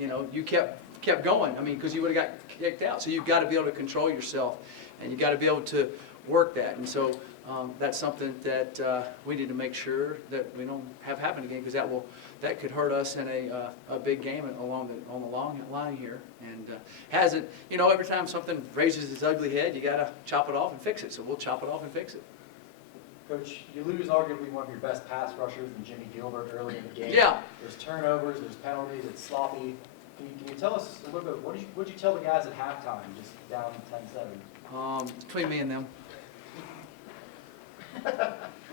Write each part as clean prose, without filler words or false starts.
You know, you kept going. I mean, because you would have got kicked out. So you've got to be able to control yourself, and you've got to be able to work that. And so that's something that we need to make sure that we don't have happen again, because that could hurt us in a big game on the long line here. And hasn't, you know, every time something raises its ugly head, you got to chop it off and fix it. So we'll chop it off and fix it. Coach, you lose arguably one of your best pass rushers in Jimmy Gilbert early in the game. Yeah. There's turnovers, there's penalties, it's sloppy. Can you tell us a little bit, what did you tell the guys at halftime, just down 10-7? Between me and them.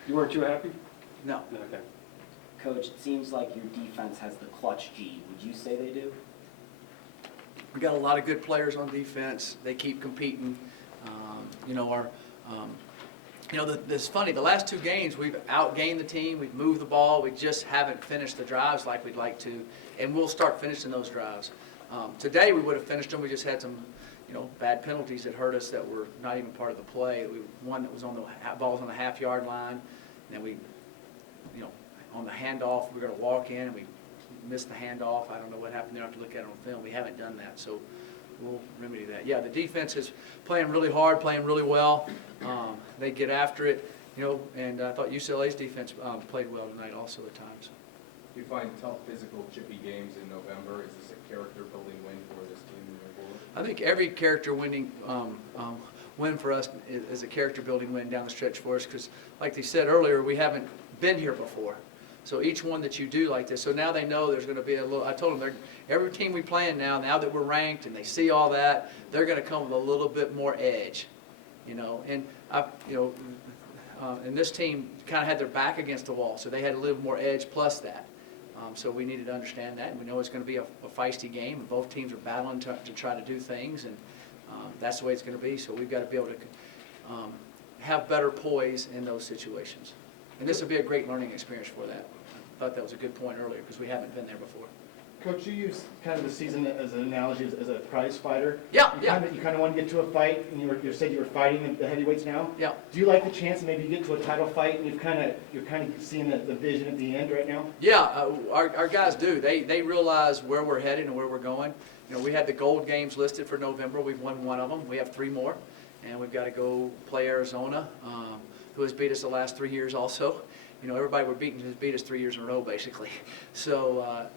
You weren't too happy? No. Okay. Coach, it seems like your defense has the clutch G. Would you say they do? We got a lot of good players on defense. They keep competing. You know, it's funny. The last two games, we've outgained the team. We've moved the ball. We just haven't finished the drives like we'd like to, and we'll start finishing those drives. Today, we would have finished them. We just had some, you know, bad penalties that hurt us that were not even part of the play. One that was on the ball's on the half-yard line, and then we, you know, on the handoff, we're going to walk in and we missed the handoff. I don't know what happened there. I have to look at it on film. We haven't done that, so we'll remedy that. Yeah, the defense is playing really hard, playing really well. They get after it, you know, and I thought UCLA's defense played well tonight also at times. Do you find tough, physical, chippy games in November? Is this a character-building win for this team moving forward? I think every character-winning win for us is a character-building win down the stretch for us, because, like they said earlier, we haven't been here before. So each one that you do like this, so now they know there's going to be a little. I told them every team we play in now that we're ranked and they see all that, they're going to come with a little bit more edge, you know. And and this team kind of had their back against the wall, so they had a little more edge plus that. So we needed to understand that, and we know it's going to be a feisty game, and both teams are battling to try to do things, and that's the way it's going to be. So we've got to be able to have better poise in those situations. And this will be a great learning experience for that. I thought that was a good point earlier, because we haven't been there before. Coach, you use kind of the season as an analogy as a prize fighter. Yeah, You kind of want to get to a fight, and you said you were fighting the heavyweights now. Yeah. Do you like the chance maybe you get to a title fight, and you're kind of seeing the vision at the end right now? Yeah, our guys do. They realize where we're headed and where we're going. You know, we had the gold games listed for November. We've won one of them. We have 3 more, and we've got to go play Arizona, who has beat us the last 3 years also. You know, everybody we're beating has beat us 3 years in a row, basically. So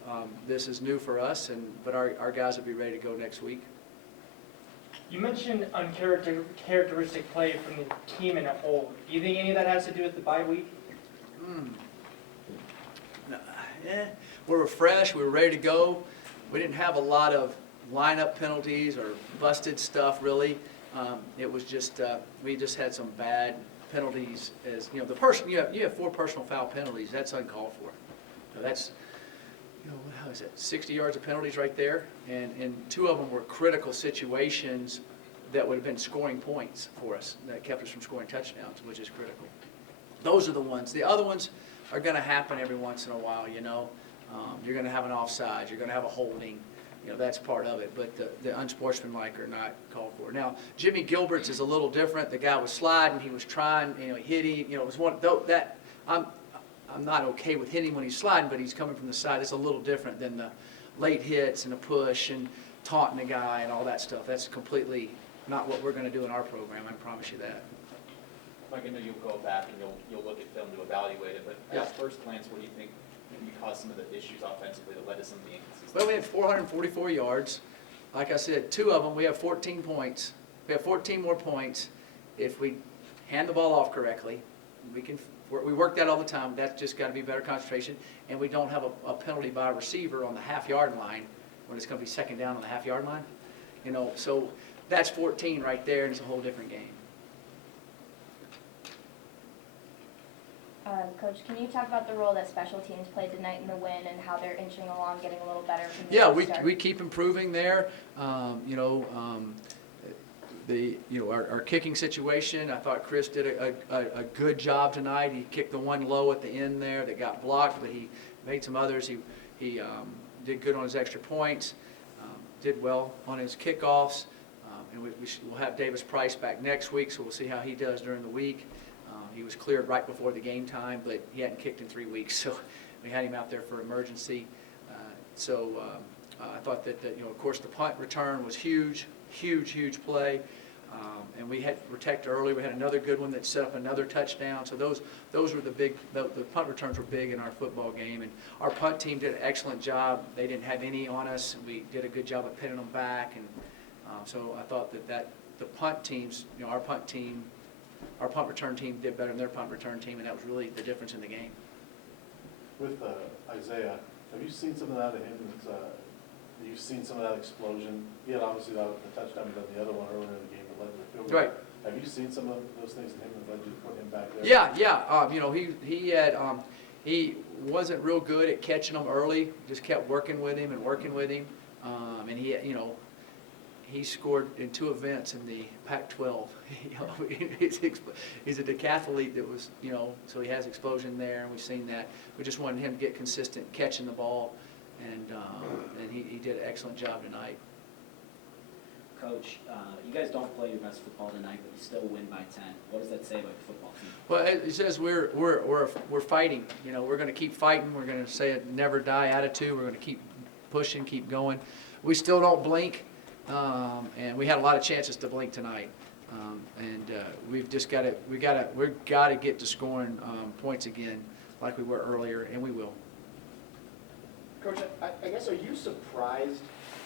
this is new for us, but our guys will be ready to go next week. You mentioned uncharacteristic play from the team in a whole. Do you think any of that has to do with the bye week? We were fresh. We were ready to go. We didn't have a lot of lineup penalties or busted stuff, really. It was just we just had some bad penalties. As you know, you have 4 personal foul penalties. That's uncalled for. So that's, you know, how is that? 60 yards of penalties right there, and 2 of them were critical situations that would have been scoring points for us, that kept us from scoring touchdowns, which is critical. Those are the ones. The other ones are going to happen every once in a while. You know, you're going to have an offside. You're going to have a holding. You know, that's part of it, but the unsportsmanlike are not called for. Now, Jimmy Gilbert's is a little different. The guy was sliding, he was trying, you know, hit him. You know, it was one that I'm not okay with hitting when he's sliding, but he's coming from the side. It's a little different than the late hits and the push and taunting the guy and all that stuff. That's completely not what we're going to do in our program. I promise you that. Mike, I know you'll go back and you'll look at film to evaluate it, but at first glance, what do you think maybe caused some of the issues offensively that led to some of the inconsistencies? Well, we had 444 yards. Like I said, 2 of them, we have 14 points. We have 14 more points if we hand the ball off correctly. We work that all the time. That's just got to be better concentration. And we don't have a penalty by a receiver on the half-yard line when it's going to be second down on the half-yard line. You know, so that's 14 right there, and it's a whole different game. Coach, can you talk about the role that special teams played tonight in the win and how they're inching along, getting a little better? Yeah, we keep improving there. Our kicking situation, I thought Chris did a good job tonight. He kicked the one low at the end there that got blocked, but he made some others. He did good on his extra points, did well on his kickoffs, and we'll have Davis Price back next week, so we'll see how he does during the week. He was cleared right before the game time, but he hadn't kicked in 3 weeks, so we had him out there for emergency. I thought that, you know, of course, the punt return was huge, huge play. And we had protected early. We had another good one that set up another touchdown. So those were the punt returns were big in our football game. And our punt team did an excellent job. They didn't have any on us. We did a good job of pinning them back. And so I thought that the punt teams, you know, our punt return team did better than their punt return team, and that was really the difference in the game. With Isaiah, have you seen some of that in him? You've seen some of that explosion? He had obviously the touchdown, but then the other one earlier in the game that led to the field goal. Right. Have you seen some of those things in him that led you to put him back there? Yeah. You know, he wasn't real good at catching them early. Just kept working with him. And he scored in 2 events in the Pac-12. You know, he's a decathlete that was, you know, so he has explosion there, and we've seen that. We just wanted him to get consistent catching the ball, and he did an excellent job tonight. Coach, you guys don't play your best football tonight, but you still win by 10. What does that say about your football team? Well, it says we're fighting. You know, we're going to keep fighting. We're going to say a never die attitude. We're going to keep pushing, keep going. We still don't blink, and we had a lot of chances to blink tonight. We've just got to get to scoring points again, like we were earlier, and we will. Coach, I guess, are you surprised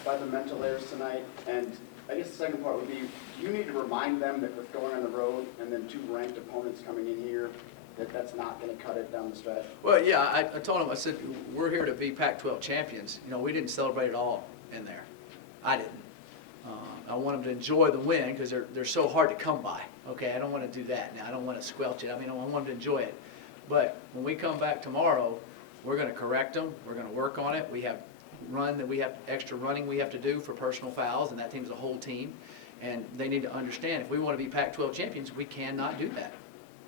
by the mental errors tonight? And I guess the second part would be, do you need to remind them that with going on the road and then 2 ranked opponents coming in here, that's not going to cut it down the stretch? Well, yeah, I told them, I said, we're here to be Pac-12 champions. You know, we didn't celebrate it all in there. I didn't. I want them to enjoy the win because they're so hard to come by. Okay, I don't want to do that now. I don't want to squelch it. I mean, I want them to enjoy it. But when we come back tomorrow, we're going to correct them. We're going to work on it. We have extra running we have to do for personal fouls, and that team's a whole team. And they need to understand, if we want to be Pac-12 champions, we cannot do that.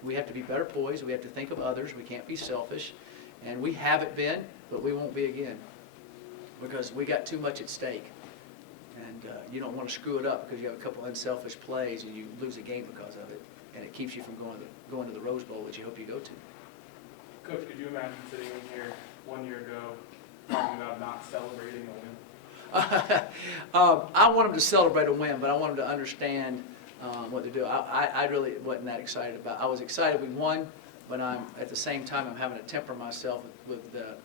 We have to be better poised. We have to think of others. We can't be selfish. And we haven't been, but we won't be again, because we got too much at stake. And you don't want to screw it up because you have a couple unselfish plays and you lose a game because of it. And it keeps you from going to the Rose Bowl, which you hope you go to. Coach, could you imagine sitting in here 1 year ago talking about not celebrating a win? I want them to celebrate a win, but I want them to understand what to do. I really wasn't that excited about. I was excited we won, but at the same time I'm having to temper myself with the.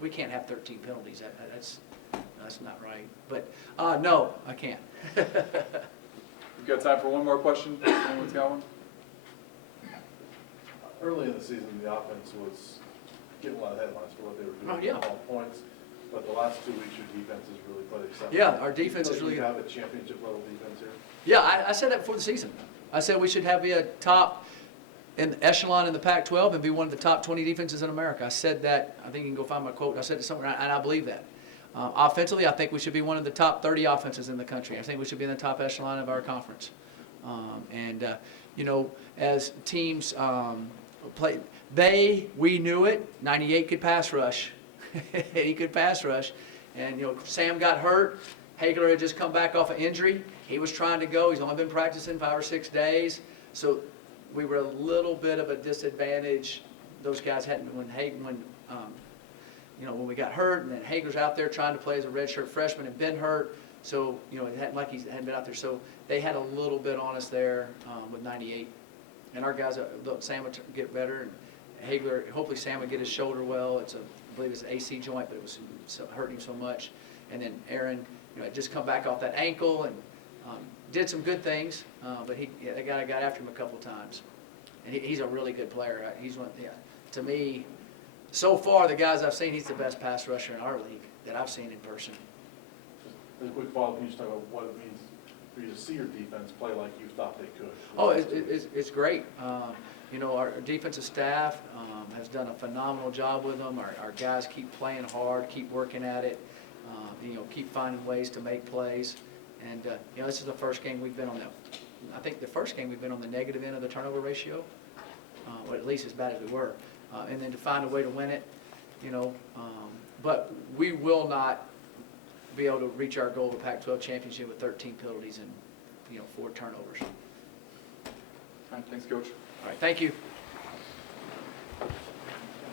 We can't have 13 penalties. That's not right. But no, I can't. We've got time for one more question. Anyone's got one? Early in the season, the offense was getting a lot of headlines for what they were doing. Oh, yeah. All points. But the last 2 weeks, your defense has really played exceptional. Yeah, our defense is really You good. have a championship level defense here? Yeah, I said that before the season. I said we should be a top in the echelon in the Pac-12 and be one of the top 20 defenses in America. I said that. I think you can go find my quote. I said it somewhere, and I believe that. Offensively, I think we should be one of the top 30 offenses in the country. I think we should be in the top echelon of our conference. You know, as teams play, we knew it. 98 could pass rush. He could pass rush. And, you know, Sam got hurt. Hagler had just come back off an injury. He was trying to go. He's only been practicing 5 or 6 days. So we were a little bit of a disadvantage. Those guys hadn't, when we got hurt, and then Hagler's out there trying to play as a redshirt freshman and been hurt. So, you know, it hadn't like he hadn't been out there. So they had a little bit on us there with 98. And our guys, Sam would get better, and Hagler, hopefully Sam would get his shoulder well. I believe it's an AC joint, but it was hurting him so much. And then Aaron, you know, had just come back off that ankle and did some good things, but that guy got after him a couple times. And he's a really good player. He's one, to me, so far the guys I've seen, he's the best pass rusher in our league that I've seen in person. Just a quick follow-up, can you just talk about what it means for you to see your defense play like you thought they could? Oh, it's great. You know, our defensive staff has done a phenomenal job with them. Our guys keep playing hard, keep working at it, you know, keep finding ways to make plays. And, you know, this is the first game we've been on I think the first game we've been on the negative end of the turnover ratio, or at least as bad as we were. And then to find a way to win it, you know, but we will not be able to reach our goal of a Pac-12 championship with 13 penalties and, you know, 4 turnovers. All right, thanks, Coach. All right, thank you.